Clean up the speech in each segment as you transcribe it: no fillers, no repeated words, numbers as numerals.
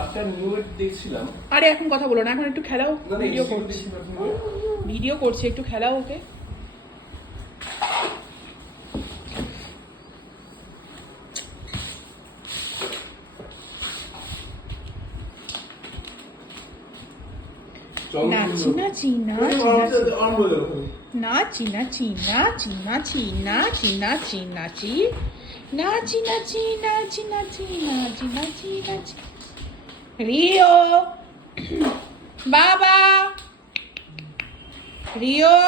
After new year দেখছিলাম। আরে এখন কথা বলো না, এখন একটু খেলাও, ভিডিও করছি, ভিডিও করছি, একটু খেলাও ওকে। নাচি নাচি নাচি নাচি নাচি নাচি নাচি নাচি নাচি নাচি নাচি নাচি নাচি নাচি নাচি নাচি। রিও বাবা, রিও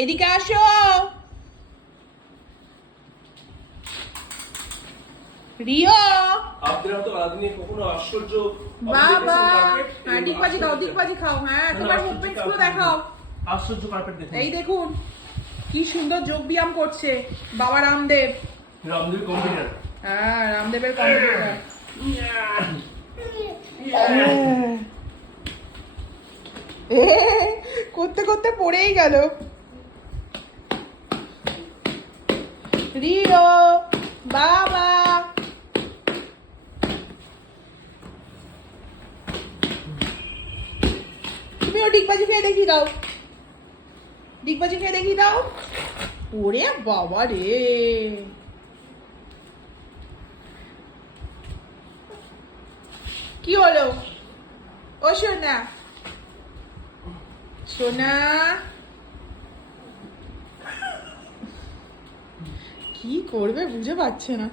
এদিকে আসো। রিও আপনারা তো আলাদিনে কখনো আশ্চর্য বাবা, হ্যাঁ ডিগবাজি খাও, ডিগবাজি খাও, হ্যাঁ তোমার মুভমেন্টস গুলো দেখাও। আশ্চর্য কার্পেট দেখুন, এই দেখুন কি সুন্দর যোগ ব্যায়াম করছে বাবা রামদেব। রামদেব কম্পিউটার, হ্যাঁ রামদেবের কম্পিউটার। করতে করতে পড়েই গেল। রিও বাবা, তুমিও ডিগবাজি খেয়ে দেখিয়ে দাও, ডিগবাজি খেয়ে দেখিয়ে দাও। ওরে বাবা রে, কি হলো? ও সোনা, সোনা কি করবে বুঝে পাচ্ছে না।